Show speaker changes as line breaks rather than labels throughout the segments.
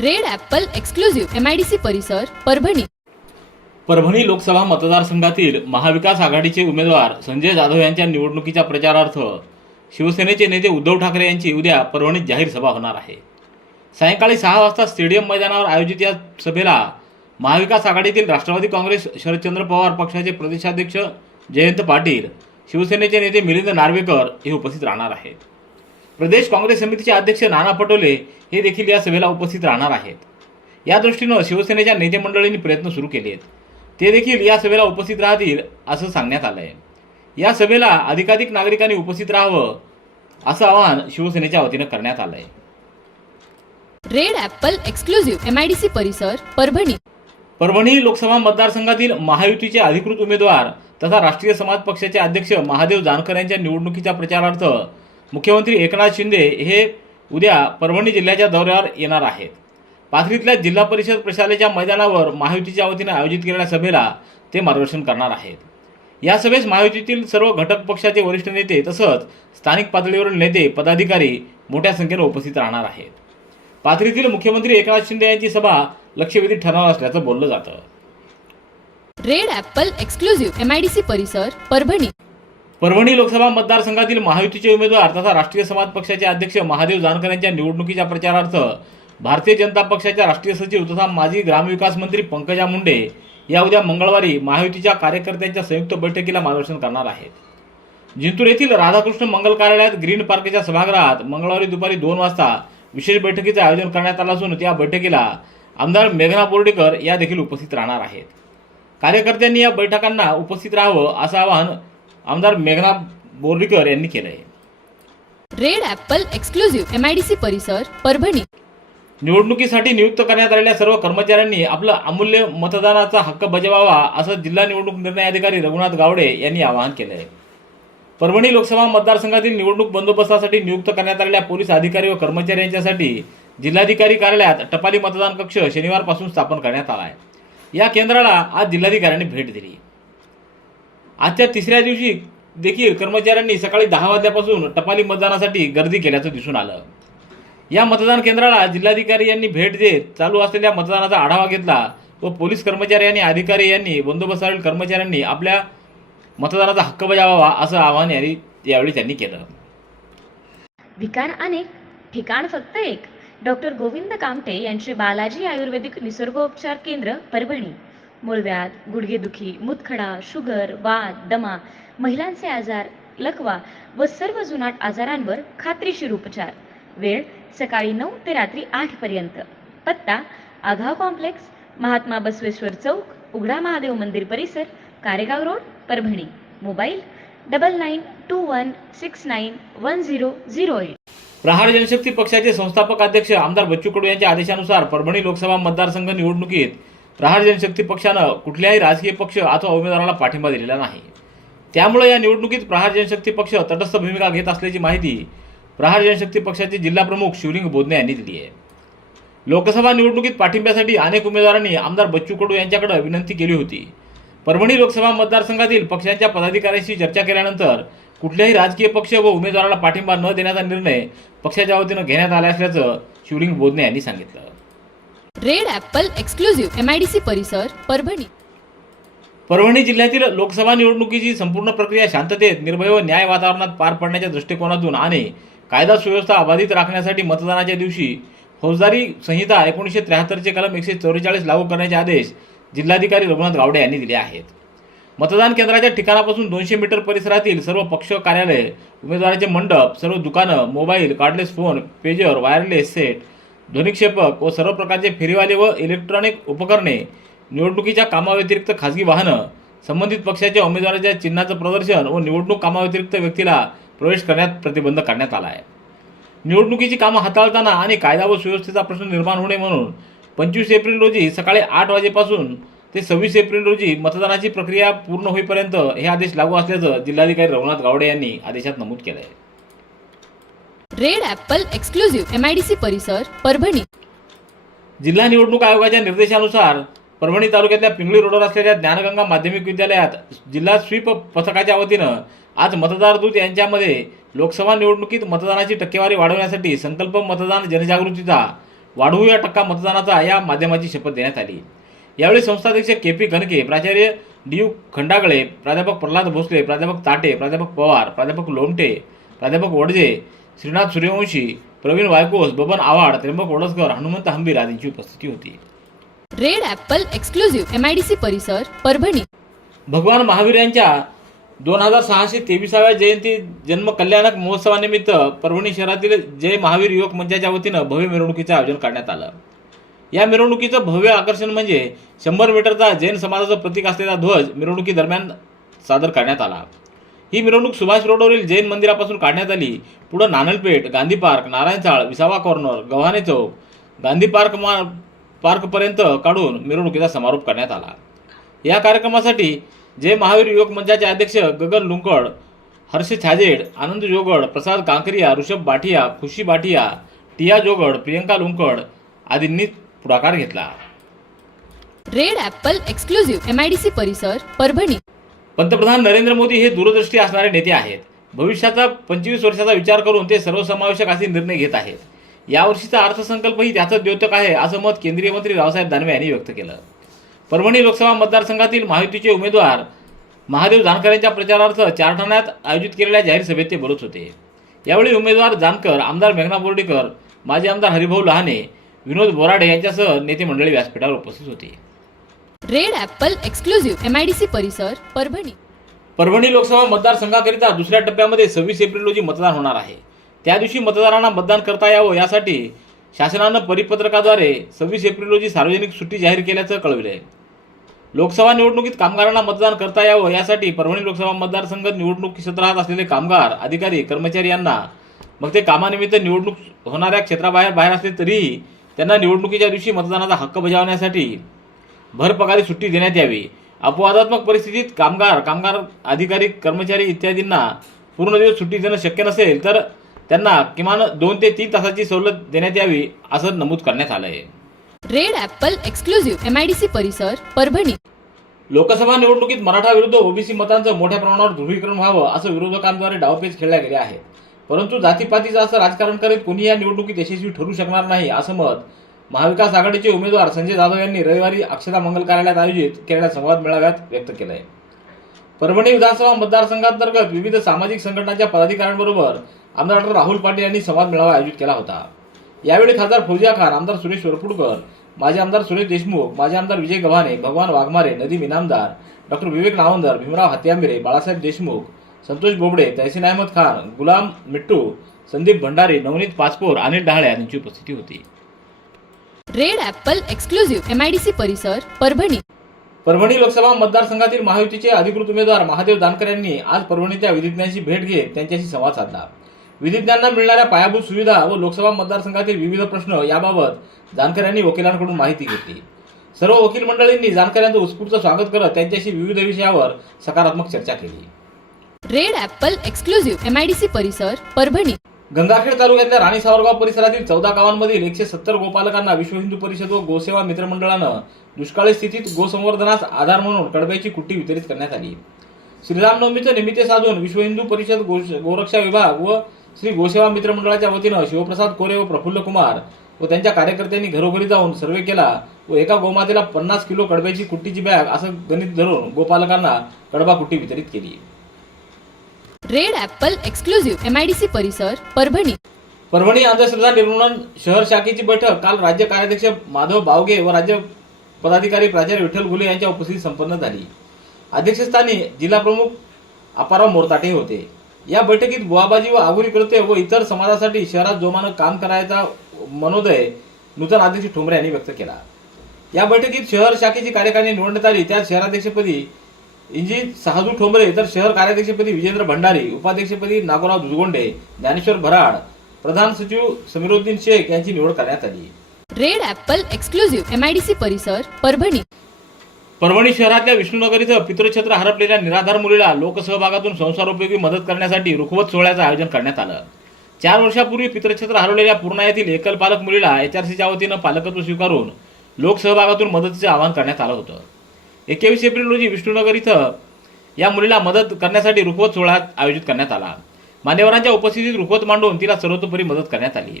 Red apple exclusive MIDC परिसर परभणी.
परभणी लोकसभा मतदारसंघातील महाविकास आघाडीचे उमेदवार संजय जाधव यांच्या निवडणुकीच्या प्रचारार्थ शिवसेनेचे नेते उद्धव ठाकरे यांची उद्या परभणीत जाहीर सभा होणार आहे. सायंकाळी सहा वाजता स्टेडियम मैदानावर आयोजित या सभेला महाविकास आघाडीतील राष्ट्रवादी काँग्रेस शरदचंद्र पवार पक्षाचे प्रदेशाध्यक्ष जयंत पाटील शिवसेनेचे नेते मिलिंद नार्वेकर हे उपस्थित राहणार आहेत. प्रदेश काँग्रेस समितीचे अध्यक्ष नाना पटोले हे देखील या सभेला उपस्थित राहणार आहेत. या दृष्टीनं शिवसेनेच्या नेते मंडळींनी प्रयत्न सुरू केले आहेत. ते देखील या सभेला उपस्थित राहतील असं सांगण्यात आलं आहे या सभेला अधिकाधिक नागरिकांनी उपस्थित राहावं असं आवाहन शिवसेनेच्या वतीनं करण्यात आलं आहे
रेड ॲपल एक्सक्लुझिव्ह एमआयडीसी परिसर परभणी.
परभणी लोकसभा मतदारसंघातील महायुतीचे अधिकृत उमेदवार तथा राष्ट्रीय समाज पक्षाचे अध्यक्ष महादेव जानकर यांच्या निवडणुकीच्या प्रचारार्थ मुख्यमंत्री एकनाथ शिंदे हे उद्या परभणी जिल्ह्याच्या दौऱ्यावर येणार आहेत. पाथरीतल्या जिल्हा परिषद प्रशालेच्या मैदानावर महायुतीच्या वतीनं आयोजित केलेल्या सभेला ते मार्गदर्शन करणार आहेत. या सभेस महायुतीतील सर्व घटक पक्षाचे वरिष्ठ नेते तसंच स्थानिक पातळीवरील नेते पदाधिकारी मोठ्या संख्येनं उपस्थित राहणार आहेत. पाथरीतील मुख्यमंत्री एकनाथ शिंदे यांची सभा लक्षवेधी ठरणार असल्याचं बोललं जातं.
रेड ॲपल एक्सक्लुझिव्ह एमआयडीसी परिसर परभणी.
परभणी लोकसभा मतदारसंघातील महायुतीचे उमेदवार तथा राष्ट्रीय समाज पक्षाचे अध्यक्ष महादेव जानकर यांच्या निवडणुकीच्या प्रचारार्थ भारतीय जनता पक्षाच्या राष्ट्रीय सचिव तथा माजी ग्रामविकास मंत्री पंकजा मुंडे या उद्या मंगळवारी महायुतीच्या कार्यकर्त्यांच्या संयुक्त बैठकीला मार्गदर्शन करणार आहेत. जिंतूर येथील राधाकृष्ण मंगल कार्यालयात ग्रीन पार्कच्या सभागृहात मंगळवारी दुपारी दोन वाजता विशेष बैठकीचं आयोजन करण्यात आलं असून त्या बैठकीला आमदार मेघना बोर्डेकर या देखील उपस्थित राहणार आहेत. कार्यकर्त्यांनी या बैठकांना उपस्थित राहावं असं आवाहन आमदार मेघना बोर्डीकर यांनी केलं आहे
रेड ॲपल एक्सक्लुझिव्ह एमआयडीसी परिसर परभणी.
निवडणुकीसाठी नियुक्त करण्यात आलेल्या सर्व कर्मचाऱ्यांनी आपलं अमूल्य मतदानाचा हक्क बजावावा असं जिल्हा निवडणूक निर्णय अधिकारी रघुनाथ गावडे यांनी आवाहन केलं आहे परभणी लोकसभा मतदारसंघातील निवडणूक बंदोबस्तासाठी नियुक्त करण्यात आलेल्या पोलीस अधिकारी व कर्मचारी यांच्यासाठी जिल्हाधिकारी कार्यालयात टपाली मतदान कक्ष शनिवारपासून स्थापन करण्यात आला आहे या केंद्राला आज जिल्हाधिकाऱ्यांनी भेट दिली. आजच्या तिसऱ्या दिवशी देखील कर्मचाऱ्यांनी सकाळी दहा वाजल्यापासून टपाली मतदानासाठी गर्दी केल्याचं दिसून आलं. या मतदान केंद्राला जिल्हाधिकारी यांनी भेट देत चालू असलेल्या मतदानाचा आढावा घेतला व पोलीस कर्मचारी आणि अधिकारी यांनी बंदोबस्तावरील कर्मचाऱ्यांनी आपल्या मतदानाचा हक्क बजावावा असं आवाहन यांनी यावेळी त्यांनी केलं.
ठिकाण अनेक ठिकाण फक्त एक. डॉक्टर गोविंद कामटे यांचे बालाजी आयुर्वेदिक निसर्गोपचार केंद्र परभणी. मूळव्याध गुडघेदुखी मुतखडा शुगर वात दमा महिलांचे आजार लकवा व सर्व जुनाट आजारांवर खात्रीशीर उपचार. वेळ सकाळी नऊ ते रात्री आठ पर्यंत. पत्ता आघाव कॉम्प्लेक्स महात्मा बसवेश्वर चौक उघडा महादेव मंदिर परिसर Karegaon road Parbhani. Mobile double nine two one six nine one zero zero eight.
Prahar Janshakti पक्षाचे संस्थापक अध्यक्ष आमदार बच्चू कडू यांच्या आदेशानुसार परभणी लोकसभा मतदारसंघ निवडणुकीत प्रहार जनशक्ती पक्षानं कुठल्याही राजकीय पक्ष अथवा उमेदवाराला पाठिंबा दिलेला नाही. त्यामुळे या निवडणुकीत प्रहार जनशक्ती पक्ष तटस्थ भूमिका घेत असल्याची माहिती प्रहार जनशक्ती पक्षाचे जिल्हाप्रमुख शिवलिंग बोधने यांनी दिली आहे. लोकसभा निवडणुकीत पाठिंब्यासाठी अनेक उमेदवारांनी आमदार बच्चू कडू यांच्याकडे विनंती केली होती. परभणी लोकसभा मतदारसंघातील पक्षांच्या पदाधिकाऱ्यांशी चर्चा केल्यानंतर कुठल्याही राजकीय पक्ष व उमेदवाराला पाठिंबा न देण्याचा निर्णय पक्षाच्या वतीनं घेण्यात आला असल्याचं शिवलिंग बोधने यांनी सांगितलं.
रेड ॲपल एक्सक्लुझिव्ह एमआयडीसी परिसर परभणी.
परभणी जिल्ह्यातील लोकसभा निवडणुकीची संपूर्ण प्रक्रिया शांततेत निर्भय व न्याय वातावरणात पार पडण्याच्या दृष्टिकोनातून आणि कायदा सुव्यवस्था अबाधित राखण्यासाठी मतदानाच्या दिवशी फौजदारी संहिता एकोणीसशे त्र्याहत्तरचे कलम एकशे चौवेचाळीस लागू करण्याचे आदेश जिल्हाधिकारी रघुनाथ गावडे यांनी दिले आहेत. मतदान केंद्राच्या ठिकाणापासून दोनशे मीटर परिसरातील सर्व पक्ष कार्यालय उमेदवाराचे मंडप सर्व दुकानं mobile cordless phone pager wireless set ध्वनिक्षेपक व सर्व प्रकारचे फेरीवाले व इलेक्ट्रॉनिक उपकरणे निवडणुकीच्या कामाव्यतिरिक्त खाजगी वाहनं संबंधित पक्षाच्या उमेदवाराच्या चिन्हाचं प्रदर्शन व निवडणूक कामाव्यतिरिक्त व्यक्तीला प्रवेश करण्यात प्रतिबंध करण्यात आला आहे. निवडणुकीची कामं हाताळताना आणि कायदा व सुव्यवस्थेचा प्रश्न निर्माण होणे म्हणून पंचवीस एप्रिल रोजी सकाळी आठ वाजेपासून ते सव्वीस एप्रिल रोजी मतदानाची प्रक्रिया पूर्ण होईपर्यंत हे आदेश लागू असल्याचं जिल्हाधिकारी रघुनाथ गावडे यांनी आदेशात नमूद केलं आहे
रेड ऍपल एक्सक्लुझिव्ह एमआयडीसी परिसर परभणी.
जिल्हा निवडणूक आयोगाच्या निर्देशानुसार परभणी तालुक्यातल्या पिंगळी रोडवर असलेल्या ज्ञानगंगा माध्यमिक विद्यालयात जिल्हा स्वीप पथकाच्या वतीनं आज मतदार दूत यांच्यामध्ये लोकसभा निवडणुकीत मतदानाची टक्केवारी वाढवण्यासाठी संकल्प मतदान जनजागृतीचा वाढवूया टक्का मतदानाचा या माध्यमाची शपथ देण्यात आली. यावेळी संस्थाध्यक्ष के पी घनके प्राचार्य डी यू खंडागळे प्राध्यापक प्रल्हाद भोसले प्राध्यापक ताटे प्राध्यापक पवार प्राध्यापक लोमटे प्राध्यापक वडजे श्रीनाथ सूर्यवंशी प्रवीण वायकोस बबन आव्हाड त्र्यंबक वडसकर हनुमंत हंबीर आदींची उपस्थिती होती.
Red apple exclusive M I D C परिसर परभणी.
भगवान महावीर यांच्या दोन हजार सहाशे तेविसाव्या जयंती जन्म कल्याणक महोत्सवानिमित्त परभणी शहरातील जय महावीर युवक मंचाच्या वतीनं भव्य मिरवणुकीचं आयोजन करण्यात आलं. या मिरवणुकीचं भव्य आकर्षण म्हणजे शंभर मीटरचा जैन समाजाचं प्रतीक असलेला ध्वज मिरवणुकीदरम्यान सादर करण्यात आला. ही मिरवणूक सुभाष रोडवरील जैन मंदिरापासून काढण्यात आली. पुढं Nanalpeth Gandhi park Narayan Chawl Visava corner Gavhane Chowk Gandhi park मा पार्कपर्यंत काढून मिरवणुकीचा समारोप करण्यात आला. या कार्यक्रमासाठी जय महावीर युवक मंचाचे अध्यक्ष गगन लुंकड हर्ष छाजेड आनंद जोगड प्रसाद कांकरिया ऋषभ बाठिया खुशी बाठिया टिया जोगड प्रियंका लुंकड आदींनी पुढाकार घेतला.
Red apple exclusive M I D C परिसर परभणी.
पंतप्रधान नरेंद्र मोदी हे दूरदृष्टी असणारे नेते आहेत. भविष्याचा पंचवीस वर्षाचा विचार करून ते सर्वसमावेशक असे निर्णय घेत आहेत. यावर्षीचा अर्थसंकल्पही त्याचं द्योतक आहे असं मत केंद्रीय मंत्री रावसाहेब दानवे यांनी व्यक्त केलं. परभणी लोकसभा मतदारसंघातील महायुतीचे उमेदवार महादेव जानकर यांच्या प्रचारार्थ चारठाण्यात आयोजित केलेल्या जाहीर सभेत ते बोलत होते. यावेळी उमेदवार जानकर आमदार मेघना बोर्डीकर माजी आमदार हरिभाऊ लहाने विनोद बोराडे यांच्यासह नेते मंडळी व्यासपीठावर उपस्थित होते.
रेड ऍपल एक्सक्लुझिव्ह एमआयडीसी परिसर परभणी.
परभणी लोकसभा मतदारसंघाकरिता दुसऱ्या टप्प्यामध्ये सव्वीस एप्रिल रोजी मतदान होणार आहे. त्या दिवशी मतदारांना मतदान करता यावं यासाठी शासनानं परिपत्रकाद्वारे सव्वीस एप्रिल रोजी सार्वजनिक सुट्टी जाहीर केल्याचं कळविलं आहे लोकसभा निवडणुकीत कामगारांना मतदान करता यावं यासाठी परभणी लोकसभा मतदारसंघ निवडणूक क्षेत्रात असलेले कामगार अधिकारी कर्मचारी यांना मग ते कामानिमित्त निवडणूक होणाऱ्या क्षेत्राबाहेर बाहेर असले तरीही त्यांना निवडणुकीच्या दिवशी मतदानाचा हक्क बजावण्यासाठी भरपगारी सुट्टी देण्यात यावी. अपवादात्मक परिस्थितीत कामगार कामगार अधिकारी कर्मचारी इत्यादींना पूर्ण दिवस सुट्टी देणं शक्य नसेल तर त्यांना किमान दोन ते तीन तासाची सवलत देण्यात यावी असं नमूद करण्यात आलं आहे
red apple exclusive M I D C परिसर परभणी.
लोकसभा निवडणुकीत मराठा विरुद्ध ओबीसी मतांचं मोठ्या प्रमाणावर ध्रुवीकरण व्हावं असं विरोधकांद्वारे डावपेच खेळल्या गेले आहेत. परंतु जातीपातीचं असं राजकारण करीत कोणी या निवडणुकीत यशस्वी ठरू शकणार नाही असं मत महाविकास आघाडीचे उमेदवार संजय जाधव यांनी रविवारी अक्षता मंगल कार्यालयात आयोजित केलेल्या संवाद मेळाव्यात व्यक्त केलं. आहे परभणी विधानसभा मतदारसंघांतर्गत विविध सामाजिक संघटनांच्या पदाधिकाऱ्यांबरोबर आमदार डॉक्टर राहुल पाटील यांनी संवाद मेळावा आयोजित केला होता. यावेळी खासदार फौजिया खान आमदार सुरेश वरपुडकर माजी आमदार सुरेश देशमुख माजी आमदार विजय गव्हाणे भगवान वाघमारे नदीम इनामदार डॉक्टर विवेक नावंदर भीमराव हत्यांबिरे बाळासाहेब देशमुख संतोष बोबडे तहसीन अहमद खान गुलाम मिट्टू संदीप भंडारी नवनीत पाचपोर अनिल डहाळे यांची उपस्थिती होती.
Red apple exclusive M I D C परिसर परभणी.
परभणी लोकसभा मतदारसंघातील महायुतीचे अधिकृत उमेदवार महादेव जानकर यांनी आज परभणीच्या विधिज्ञांशी भेट घेत त्यांच्याशी संवाद साधला. विधिज्ञांना मिळणाऱ्या पायाभूत सुविधा व लोकसभा मतदारसंघातील विविध प्रश्न याबाबत जानकर यांनी वकिलांकडून माहिती घेतली. सर्व वकील मंडळींनी जानकर यांचं उत्स्फूर्त स्वागत करत त्यांच्याशी विविध विषयावर सकारात्मक चर्चा केली.
Red apple exclusive M I D C परिसर परभणी.
गंगाखेड तालुक्यातल्या राणी सावरगाव परिसरातील चौदा गावांमधील एकशे सत्तर गोपालकांना विश्व हिंदू परिषद व गोसेवा मित्रमंडळानं दुष्काळी स्थितीत गोसंवर्धनास आधार म्हणून कडब्याची कुट्टी वितरित करण्यात आली. श्रीरामनवमीचं निमित्त साधून विश्व हिंदू परिषद गोरक्षा विभाग व श्री गोसेवा मित्रमंडळाच्या वतीनं शिवप्रसाद कोरे व प्रफुल्ल कुमार व त्यांच्या कार्यकर्त्यांनी घरोघरी जाऊन सर्वे केला व एका गोमातेला पन्नास किलो कडब्याची कुट्टीची बॅग असं गणित धरून गोपालकांना कडबा कुट्टी वितरित केली.
Red apple exclusive M I D C परिसर परभणी.
परभणी अंधश्रद्धा निर्मूलन शहर शाखेची बैठक. काल राज्य कार्याध्यक्ष माधव बावगे व राज्य पदाधिकारी प्राचार्य विठ्ठल गुले यांच्या उपस्थितीत संपन्न झाली. अध्यक्षस्थानी जिल्हा प्रमुख अपाराव मोरताटे होते. या बैठकीत बुवाबाजी व आगुरी कृत्य व इतर समाजासाठी शहरात जोमानं काम करायचा मनोदय नूतन अध्यक्ष ठोंबरे यांनी व्यक्त केला. या बैठकीत शहर शाखेची कार्यकारिणी निवडण्यात आली. त्यात शहराध्यक्षपदी इंजी सहाजू ठोंबरे तर शहर कार्याध्यक्षपदी विजेंद्र भंडारी उपाध्यक्षपदी नागोराव दुजगोंडे ज्ञानेश्वर भराड प्रधान सचिव समीरुद्दीन शेख यांची निवड करण्यात आली.
Red apple exclusive M I D C परिसर परभणी.
परभणी शहरातल्या विष्णुनगर इथं पितृछत्र हरपलेल्या निराधार मुलीला लोकसहभागातून संसारोपयोगी मदत करण्यासाठी रुखवत सोहळ्याचं आयोजन करण्यात आलं. चार वर्षापूर्वी पितृछत्र हरवलेल्या पूर्णा येथील एकल पालक मुलीला एच आर सीच्या वतीनं पालकत्व स्वीकारून लोकसहभागातून मदतीचं आवाहन करण्यात आलं होतं. एकवीस एप्रिल रोजी विष्णुनगर इथं या मुलीला मदत करण्यासाठी रुखवत सोहळा आयोजित करण्यात आला. मान्यवरांच्या उपस्थितीत रुखवत मांडून तिला सर्वतोपरी मदत करण्यात आली.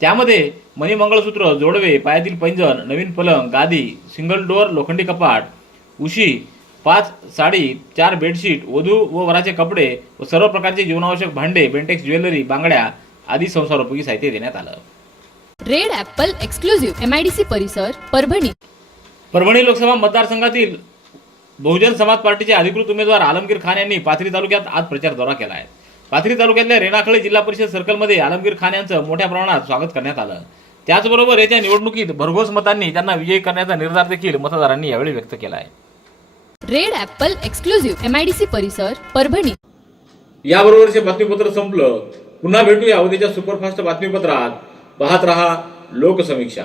त्यामध्ये मणिमंगळसूत्र जोडवे पायातील पैंजण नवीन पलंग गादी सिंगल डोअर लोखंडी कपाट उशी पाच साडी चार बेडशीट वधू व वराचे कपडे व सर्व प्रकारचे जीवनावश्यक भांडे बेंटेक्स ज्वेलरी बांगड्या आदी संसारोपयोगी साहित्य देण्यात आलं.
Red apple exclusive M I D C परिसर परभणी.
परभणी लोकसभा मतदारसंघातील बहुजन समाज पार्टीचे अधिकृत उमेदवार आलमगीर खान यांनी पाथरी तालुक्यात आज प्रचार दौरा केला आहे. पाथरी तालुक्यातल्या रेणाखळे जिल्हा परिषद सर्कलमध्ये आलमगीर खान यांचं मोठ्या प्रमाणात स्वागत करण्यात आलं. त्याचबरोबर येत्या निवडणुकीत भरघोस मतांनी त्यांना विजयी करण्याचा निर्धार देखील मतदारांनी यावेळी व्यक्त केला आहे.
Red apple exclusive M I D C परिसर परभणी.
याबरोबरचे बातमीपत्र संपलं. पुन्हा भेटूया उद्याच्या सुपरफास्ट बातमीपत्रात. पाहत रहा लोकसमीक्षा.